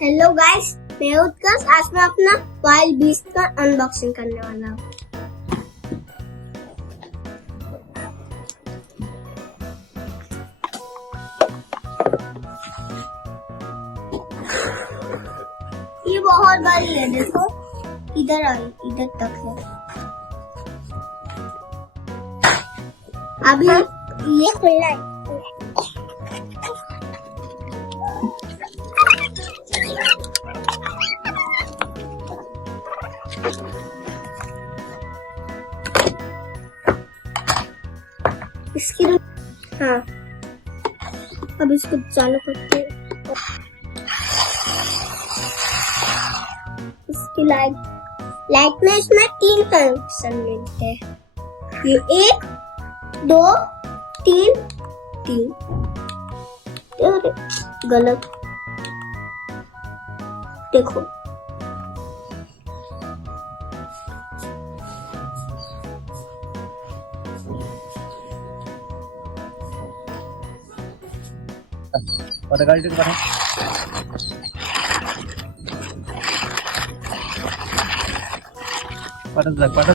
Hello guys, मैं उत्कर्ष। आज मैं अपना वाइल्ड बीस्ट का अनबॉक्सिंग करने वाला हूँ। ये बहुत बड़ी है, देखो इधर आई, इधर तक है। अभी ये खुला है। इसकी हाँ, अब इसको चालू करते हैं। इसकी लाइट में इसमें 3 कनेक्शन मिलते हैं। ये 1 2 3 गलत, देखो गाड़ी पाठक